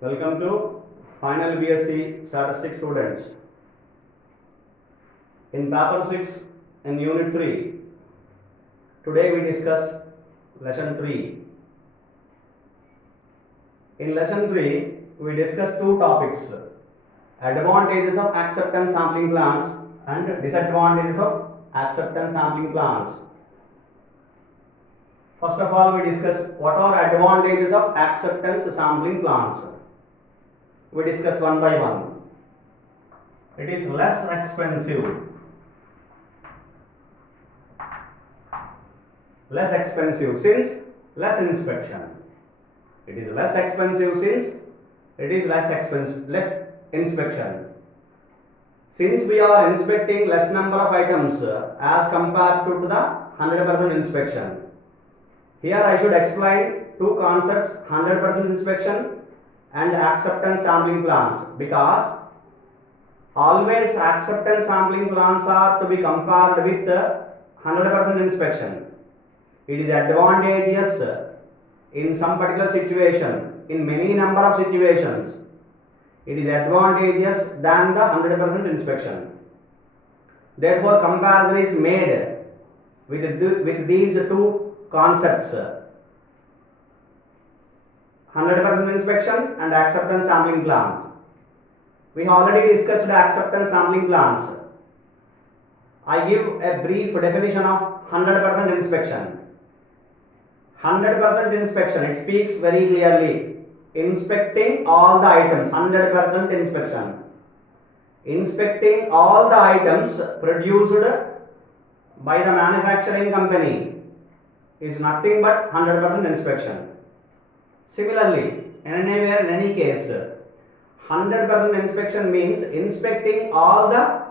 Welcome to final BSc Statistics students. In paper 6 in unit 3, today we discuss lesson 3. In lesson 3, we discuss two topics: advantages of acceptance sampling plans and disadvantages of acceptance sampling plans. First of all, we discuss what are advantages of acceptance sampling plans. We discuss one by one. It is less expensive. Less expensive since less inspection. It is less expensive since it is less inspection. Since we are inspecting less number of items as compared to the 100% inspection. Here I should explain two concepts: 100% inspection and acceptance sampling plans, because always acceptance sampling plans are to be compared with 100% inspection. It is advantageous in some particular situation, in many number of situations. It is advantageous than the 100% inspection. Therefore, comparison is made with these two concepts: 100% inspection and acceptance sampling plans. We already discussed acceptance sampling plans. I give a brief definition of 100% inspection. 100% inspection, it speaks very clearly. Inspecting all the items, 100% inspection. Inspecting all the items produced by the manufacturing company is nothing but 100% inspection. Similarly, in any case, 100% inspection means inspecting all the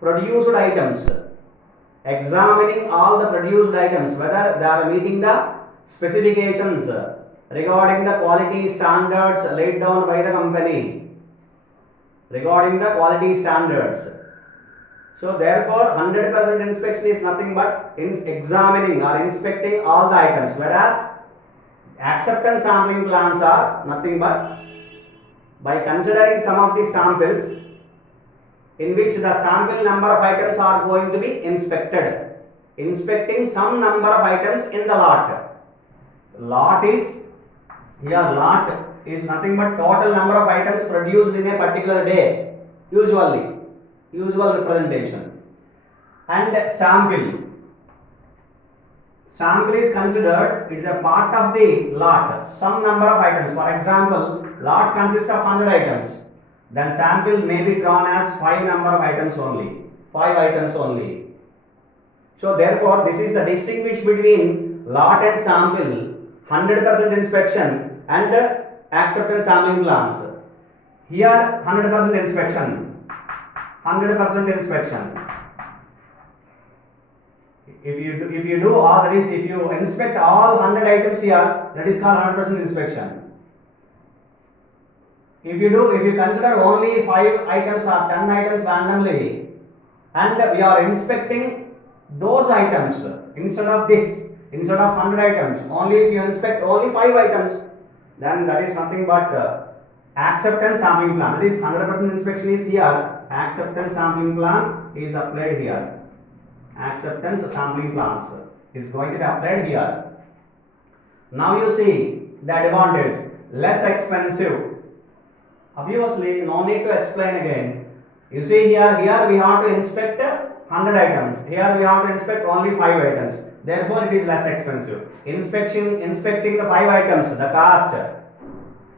produced items, examining all the produced items whether they are meeting the specifications regarding the quality standards laid down by the company, regarding the quality standards. So therefore 100% inspection is nothing but examining or inspecting all the items, whereas acceptance sampling plans are nothing but by considering some of the samples in which the sample number of items are going to be inspected, inspecting some number of items in the lot. Lot is nothing but total number of items produced in a particular day, usual representation. And sample is considered, it is a part of the lot, some number of items. For example, lot consists of 100 items, then sample may be drawn as 5 number of items only, 5 items only. So therefore this is the distinguish between lot and sample, 100% inspection and acceptance sampling plans. Here 100% inspection, 100% inspection. If you do all, that is, if you inspect all 100 items here, that is called 100% inspection. If you consider only 5 items or 10 items randomly, and we are inspecting those items instead of 100 items, only if you inspect only 5 items, then that is nothing but acceptance sampling plan. That is 100% inspection is here, acceptance sampling plan is applied here. Acceptance sampling plans is going to be applied here. Now you see the advantage: less expensive. Obviously, no need to explain again. You see here we have to inspect 100 items. Here we have to inspect only 5 items. Therefore, it is less expensive. Inspecting the 5 items, the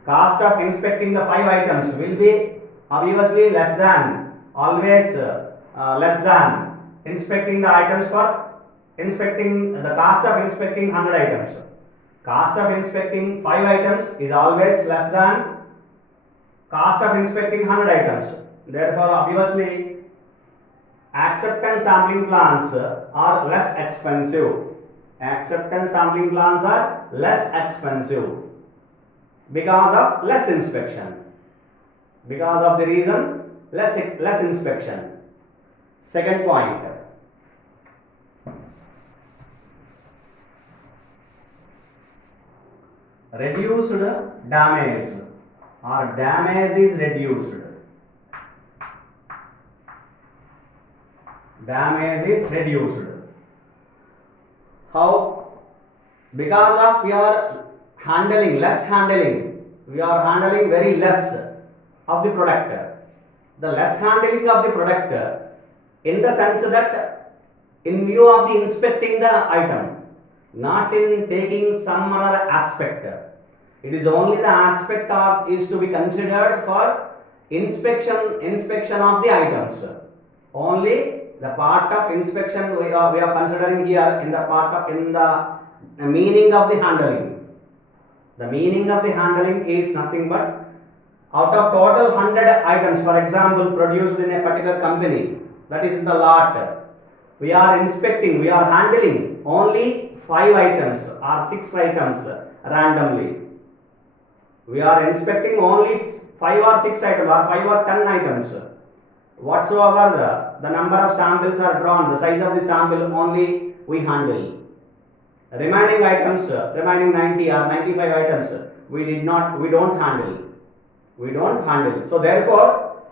cost of inspecting the 5 items will be obviously less than, always less than inspecting the items for the cost of inspecting 100 items. Cost of inspecting 5 items is always less than cost of inspecting 100 items. Therefore, obviously, acceptance sampling plans are less expensive. Acceptance sampling plans are less expensive because of less inspection. Because of the reason less inspection. Second point: reduced damage or damage is reduced. Damage is reduced. How? Because of your handling, less handling, we are handling very less of the product. The less handling of the product, in the sense that in view of the inspecting the item, not in taking some other aspect. It is only the aspect of is to be considered for inspection of the items. Only the part of inspection we are considering here in the part of in the meaning of the handling. The meaning of the handling is nothing but out of total 100 items, for example, produced in a particular company, that is the lot, we are inspecting, we are handling only 5 items or 6 items randomly. We are inspecting only 5 or 6 items or 5 or 10 items. Whatsoever the number of samples are drawn, the size of the sample only we handle. Remaining items, remaining 90 or 95 items, we don't handle. We don't handle. So therefore,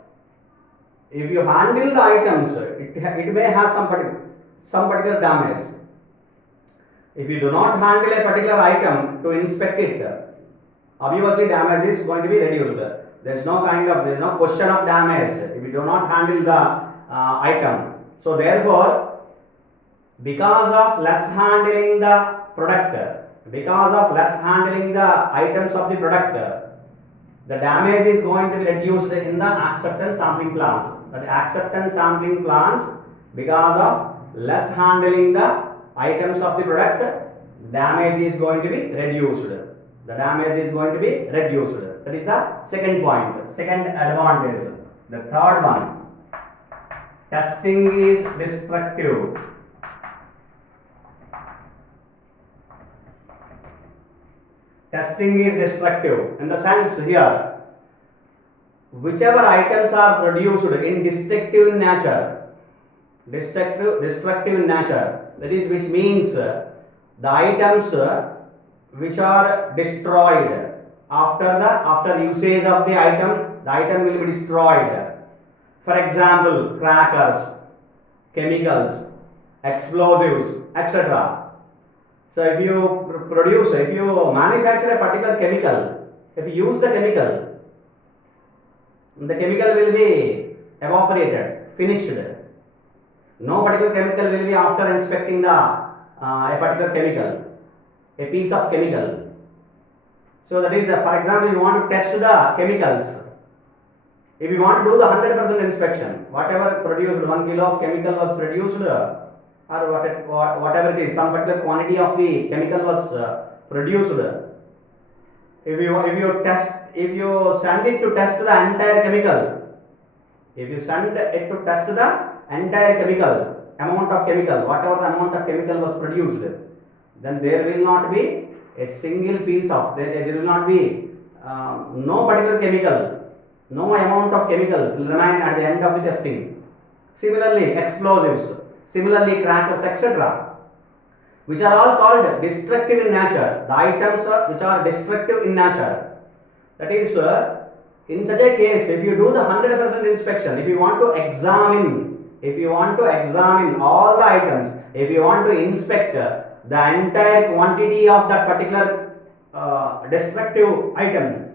if you handle the items, it may have some particular damage. If you do not handle a particular item to inspect it, obviously damage is going to be reduced. There is no question of damage if you do not handle the item. So therefore, because of less handling the product, because of less handling the items of the product, the damage is going to be reduced in the acceptance sampling plans. The acceptance sampling plans, because of less handling the items of the product, damage is going to be reduced. The damage is going to be reduced. That is the second point, second advantage. The third one, testing is destructive. Testing is destructive in the sense here, whichever items are produced in destructive in nature, destructive in nature, that is, which means the items which are destroyed after usage of the item will be destroyed. For example, crackers, chemicals, explosives, etc. So if you manufacture a particular chemical, if you use the chemical will be evaporated, finished. No particular chemical will be after inspecting a particular chemical, a piece of chemical. So that is, for example, you want to test the chemicals. If you want to do the 100% inspection, whatever produced, 1 kilo of chemical was produced, or whatever it is, some particular quantity of the chemical was produced. If you send it to test the entire chemical, amount of chemical, whatever the amount of chemical was produced, then there will not be a single piece of, there will not be no particular chemical, no amount of chemical will remain at the end of the testing. Similarly, explosives, similarly crackers, etc., which are all called destructive in nature, the items which are destructive in nature. That is, in such a case, if you do the 100% inspection, if you want to examine all the items, if you want to inspect the entire quantity of that particular destructive item,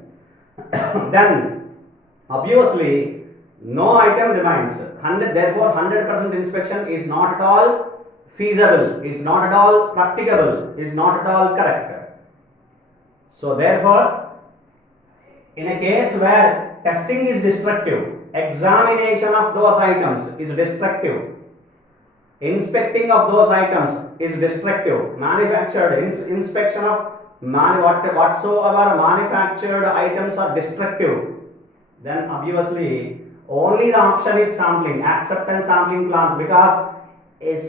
then obviously no item remains. Therefore, 100% inspection is not at all feasible, is not at all practicable, is not at all correct. So therefore, in a case where testing is destructive, examination of those items is destructive, inspecting of those items is destructive, inspection of whatsoever manufactured items are destructive, then obviously only the option is sampling, acceptance sampling plans, because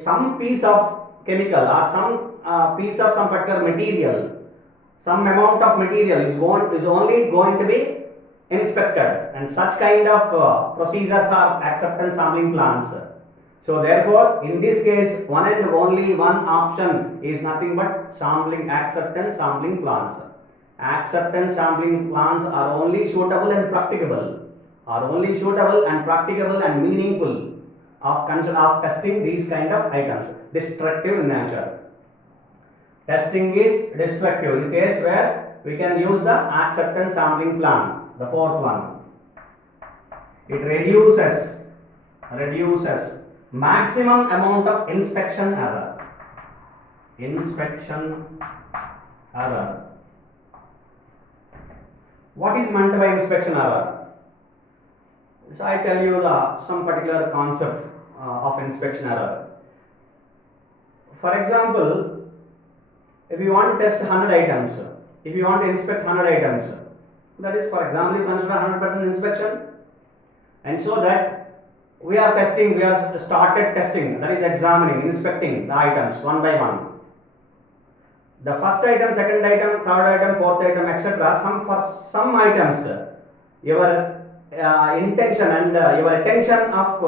some piece of chemical or some piece of some particular material, some amount of material is only going to be inspected, and such kind of procedures are acceptance sampling plans. So therefore, in this case, one and only one option is nothing but acceptance sampling plans. acceptance sampling plans are only suitable and practicable, and meaningful of testing these kind of items. Destructive in nature. Testing is destructive in case where we can use the acceptance sampling plan. The fourth one. It reduces maximum amount of inspection error. What is meant by inspection error? So I tell you some particular concept of inspection error. For example, if you want to test 100 items, if you want to inspect 100 items, that is, for example, you consider 100% inspection, and so that we are started testing, that is examining, inspecting the items one by one. The first item, second item, third item, fourth item, etc. For some items, your intention and your attention of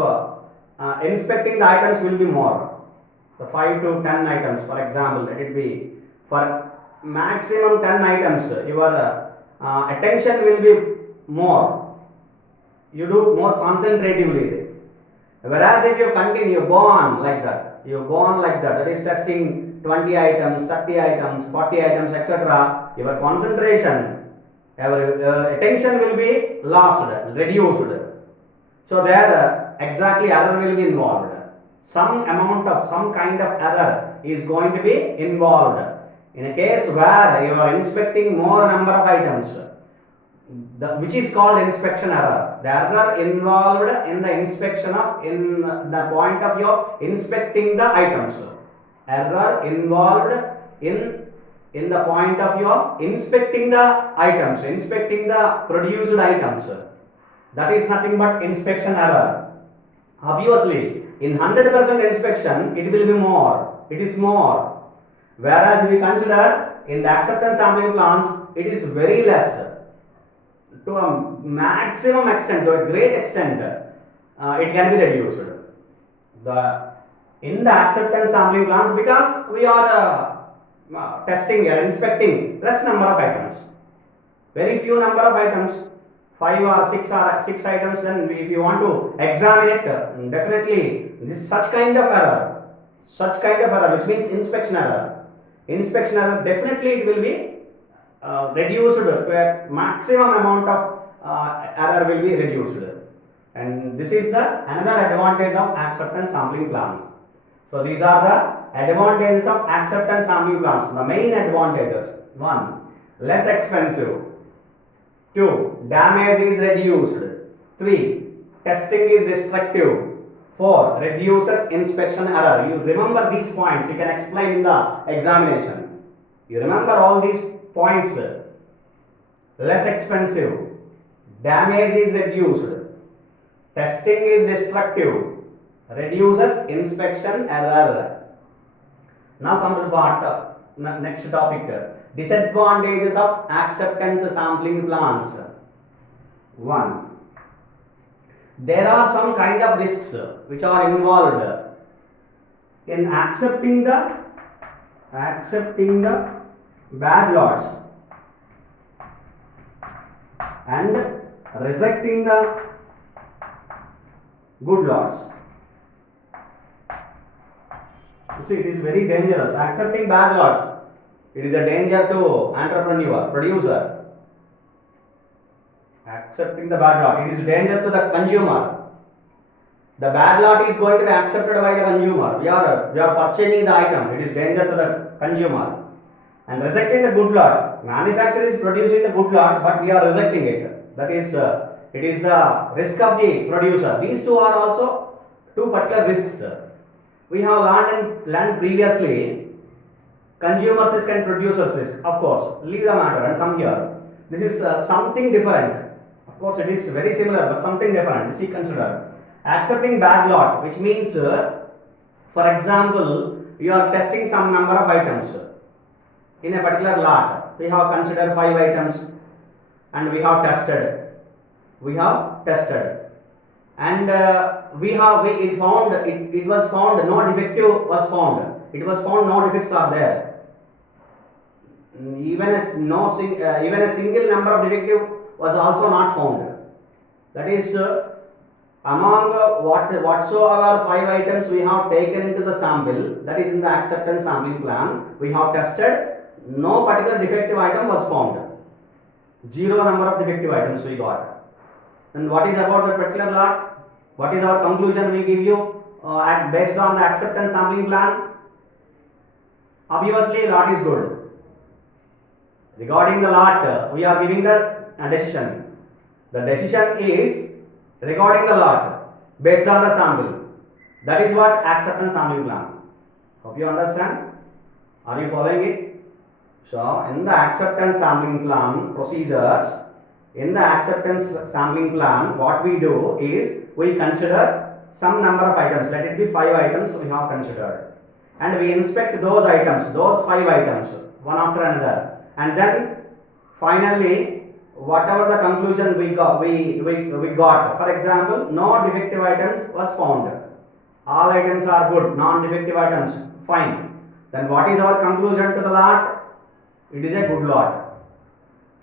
inspecting the items will be more. The 5 to 10 items, for example, let it be. For maximum 10 items, your attention will be more. You do more concentratively. Whereas if you continue, go on like that, that is testing 20 items, 30 items, 40 items, etc. Your concentration, your attention will be lost, reduced. So there exactly error will be involved. Some kind of error is going to be involved. In a case where you are inspecting more number of items, which is called inspection error. The error involved in the inspection in the point of view of inspecting the items. Error involved in the point of view of inspecting the items, inspecting the produced items. That is nothing but inspection error. Obviously, in 100% inspection, it will be more. It is more. Whereas if we consider in the acceptance sampling plans, it is very less. To a maximum extent, to a great extent, it can be reduced. In the acceptance sampling plans, because we are testing or inspecting less number of items, very few number of items, 5 or 6 items, then if you want to examine it, definitely this such kind of error, which means inspection error, definitely it will be reduced to a maximum amount of error will be reduced, and this is the another advantage of acceptance sampling plans. So these are the advantages of acceptance sampling plans. The main advantages: 1, less expensive; 2, damage is reduced; 3, testing is destructive; 4, reduces inspection error. You remember these points, you can explain in the examination. You remember all these points: less expensive, damage is reduced, testing is destructive, reduces inspection error. Now come to the part of next topic: disadvantages of acceptance sampling plans. 1, there are some kind of risks which are involved in accepting the bad lots and rejecting the good lots. You see, it is very dangerous. Accepting bad lots, it is a danger to entrepreneur, producer. Accepting the bad lot, it is danger to the consumer. The bad lot is going to be accepted by the consumer. We are purchasing the item, it is danger to the consumer. And rejecting the good lot, manufacturer is producing the good lot, but we are rejecting it. That is, it is the risk of the producer. These two are also two particular risks. We have learned previously, consumer's risk and producer's risk. Of course, leave the matter and come here. This is something different. Of course, it is very similar, but something different. See, consider accepting bad lot, which means, for example, you are testing some number of items in a particular lot. We have considered 5 items, and we have tested. And it was found no defective was found. It was found no defects are there. even a single number of defective was also not found. That is, among whatsoever 5 items we have taken into the sample, that is in the acceptance sampling plan, we have tested, no particular defective item was found. 0 number of defective items we got. And what is about that particular lot? What is our conclusion we give you based on the acceptance sampling plan? Obviously, lot is good. Regarding the lot, we are giving the decision. The decision is regarding the lot based on the sample. That is what acceptance sampling plan. Hope you understand. Are you following it? So, in the acceptance sampling plan procedures, in the acceptance sampling plan, what we do is we consider some number of items. Let it be 5 items we have considered, and we inspect those items, those 5 items, one after another, and then finally, whatever the conclusion we got, for example, no defective items was found. All items are good, non-defective items fine. Then what is our conclusion to the lot? It is a good lot.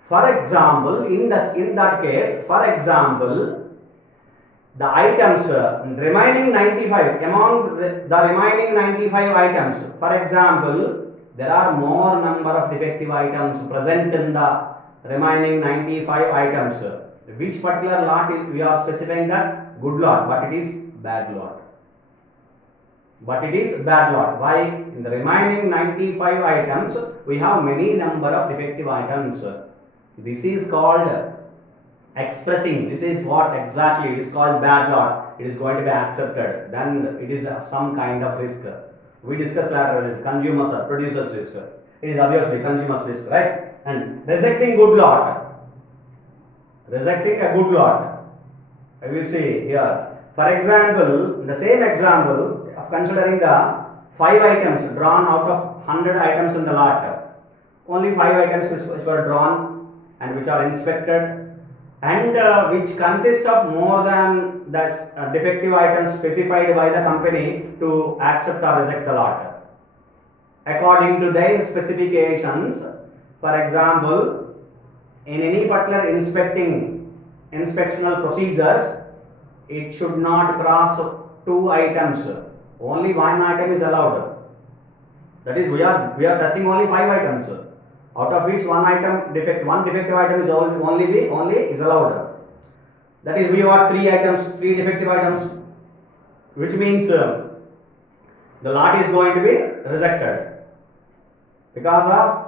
For example, in that case, for example, the items remaining 95, among the remaining 95 items, for example, there are more number of defective items present in the remaining 95 items. Which particular lot is, we are specifying that good lot, but it is bad lot. But it is bad lot. Why? In the remaining 95 items, we have many number of defective items. This is called expressing. This is what exactly it is called bad lot. It is going to be accepted. Then it is some kind of risk. We discussed later, consumers or producers risk. It is obviously consumers risk, right? And rejecting good lot. Rejecting a good lot. I will see here. For example, the same example of considering the 5 items drawn out of 100 items in the lot. Only 5 items which were drawn and which are inspected, and which consist of more than the defective items specified by the company to accept or reject the lot. According to their specifications, for example, in any particular inspectional procedures, it should not cross 2 items. Only 1 item is allowed. That is, we are testing only 5 items, out of which one defective item is only is allowed. That is, we have 3 defective items, which means the lot is going to be rejected because of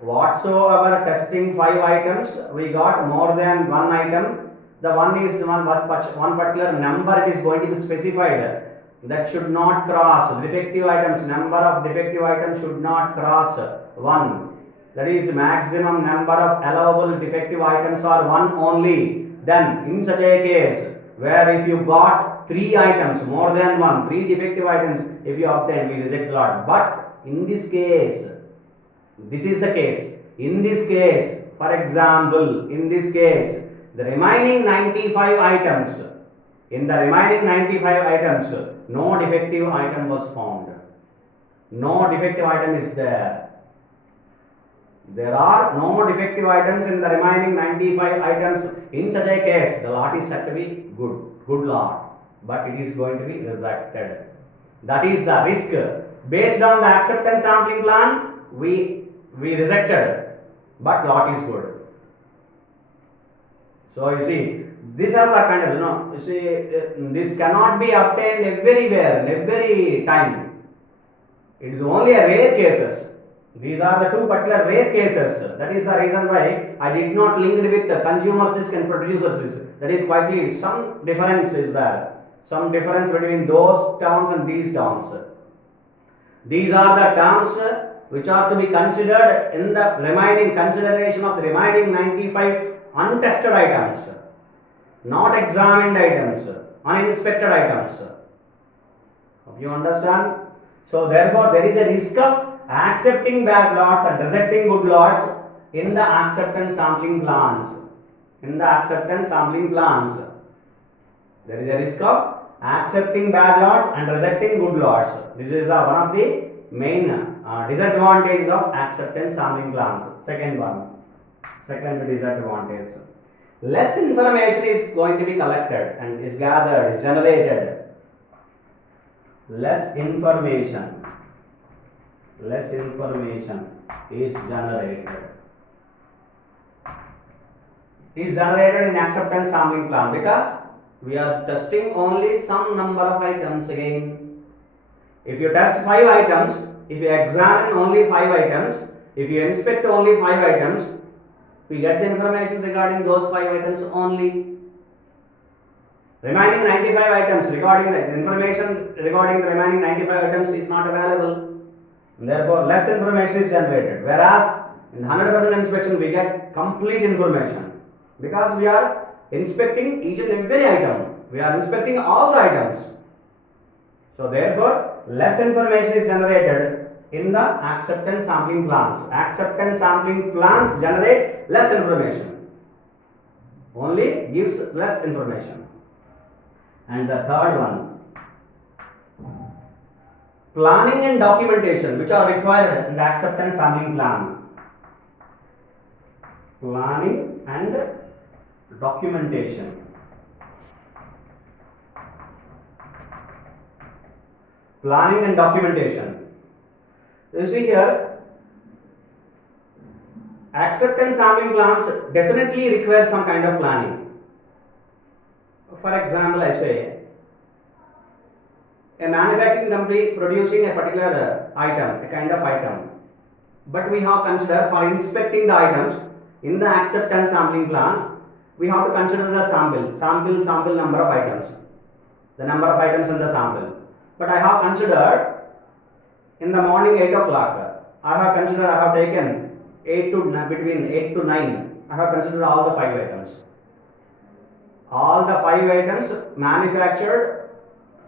whatsoever testing 5 items, we got more than 1 item. The one particular number it is going to be specified that should not cross defective items. Number of defective items should not cross 1. That is, maximum number of allowable defective items are 1 only. Then in such a case where if you got 3 items, more than 1, 3 defective items, if you obtain, we reject the lot. But in this case, this is the case. In this case, for example, in this case, the remaining 95 items, in the remaining 95 items, no defective item was found. No defective item is there. There are no defective items in the remaining 95 items. In such a case, the lot is said to be good lot, but it is going to be rejected. That is the risk. Based on the acceptance sampling plan, we rejected, but lot is good. So you see, these are the kind of, you see, this cannot be obtained everywhere, in every time. It is only a rare cases. These are the 2 particular rare cases. That is the reason why I did not link it with the consumer risk and producer risk. That is quietly some difference is there. Some difference between those terms and these terms. These are the terms which are to be considered in the remaining consideration of the remaining 95 untested items, not examined items, uninspected items. You understand? So therefore there is a risk of accepting bad lots and rejecting good lots in the acceptance sampling plans. In the acceptance sampling plans, there is a risk of accepting bad lots and rejecting good lots. This is one of the main Disadvantages of acceptance sampling plans. Second disadvantage. Less information is going to be collected and is gathered, is generated. Less information is generated in acceptance sampling plan because we are testing only some number of items again. If you test 5 items, if you examine only 5 items, if you inspect only 5 items, we get the information regarding those 5 items only. Remaining 95 items regarding the information regarding the remaining 95 items is not available. Therefore, less information is generated. Whereas in 100% inspection, we get complete information because we are inspecting each and every item. We are inspecting all the items. So, therefore, less information is generated in the acceptance sampling plans. Acceptance sampling plans generates less information. Only gives less information. And the third one, planning and documentation which are required in the acceptance sampling plan. Planning and documentation. Planning and documentation. You see here, acceptance sampling plans definitely require some kind of planning. For example, I say a manufacturing company producing a particular item, a kind of item, but we have considered for inspecting the items in the acceptance sampling plans, we have to consider the sample number of items, the number of items in the sample. But I have considered in the morning 8 o'clock, I have taken between 8 to 9, I have considered all the 5 items. All the 5 items manufactured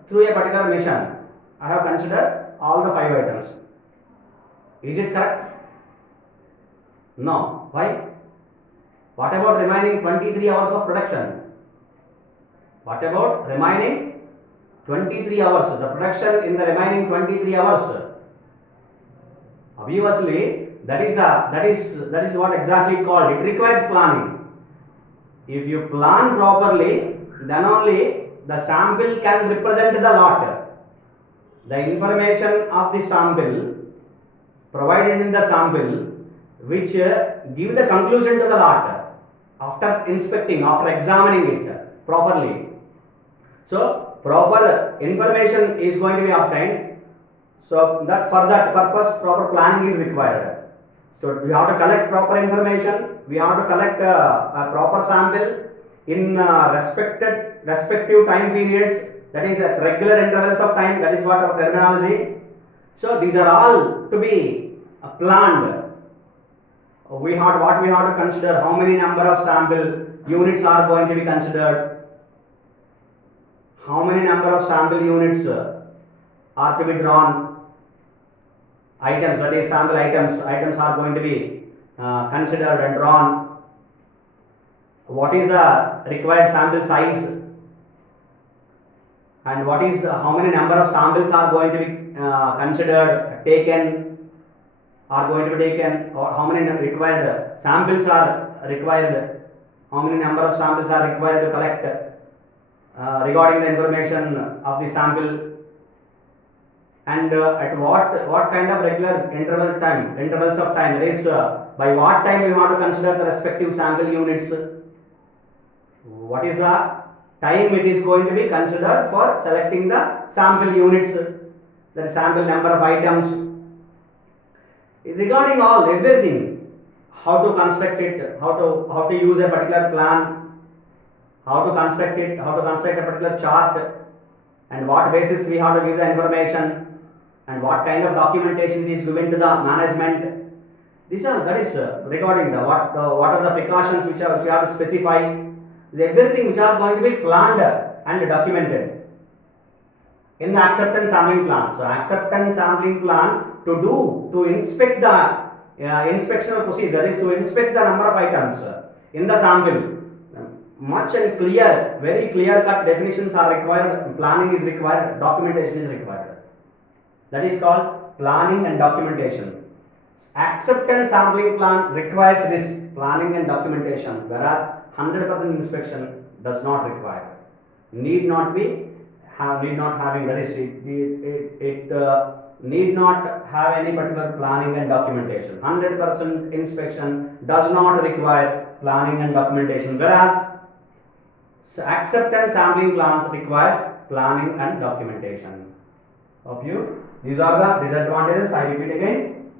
through a particular mission. I have considered all the 5 items. Is it correct? No. Why? What about remaining 23 hours of production? What about remaining 23 hours? The production in the remaining 23 hours. Obviously, that is what exactly called. It requires planning. If you plan properly, then only the sample can represent the lot. The information of the sample provided in the sample which give the conclusion to the lot after inspecting, after examining it properly. So, proper information is going to be obtained. So, that for that purpose proper planning is required. So, we have to collect proper information, we have to collect a proper sample in respective time periods, that is at regular intervals of time, that is what our terminology. So, these are all to be planned. What we have to consider, how many number of sample units are going to be considered, how many number of sample units are to be drawn. Items, that is sample items are going to be considered and drawn. What is the required sample size, and what is how many number of samples are going to be considered, taken, or how many required samples are required, how many number of samples are required to collect regarding the information of the sample. And at what kind of regular intervals of time, that is by what time you have to consider the respective sample units, what is the time it is going to be considered for selecting the sample units, that is sample number of items. Regarding everything, how to construct it, how to use a particular plan, how to construct it, how to construct a particular chart, and what basis we have to give the information, and what kind of documentation is given to the management. That is regarding the what are the precautions which we have to specify. Everything which are going to be planned and documented in the acceptance sampling plan. So, acceptance sampling plan to inspect the inspectional procedure, that is to inspect the number of items in the sample. Much and clear, very clear cut definitions are required, planning is required, documentation is required. That is called planning and documentation. Acceptance sampling plan requires this planning and documentation, whereas 100% inspection does not require. Need not having that is it need not have any particular planning and documentation. 100% inspection does not require planning and documentation, whereas acceptance sampling plans requires planning and documentation. Hope you. These are the disadvantages. I repeat again.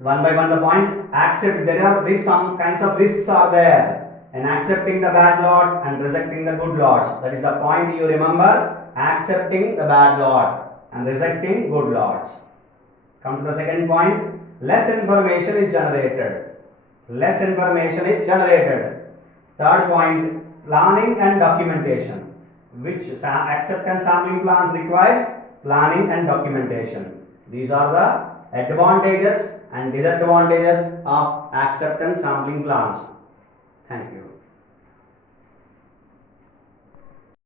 One by one the point. Accept. There are risks. Some kinds of risks are there in accepting the bad lot and rejecting the good lots. That is the point you remember. Accepting the bad lot and rejecting good lots. Come to the second point. Less information is generated. Less information is generated. Third point. Planning and documentation. Which acceptance sampling plans requires planning and documentation. These are the advantages and disadvantages of acceptance sampling plans. Thank you.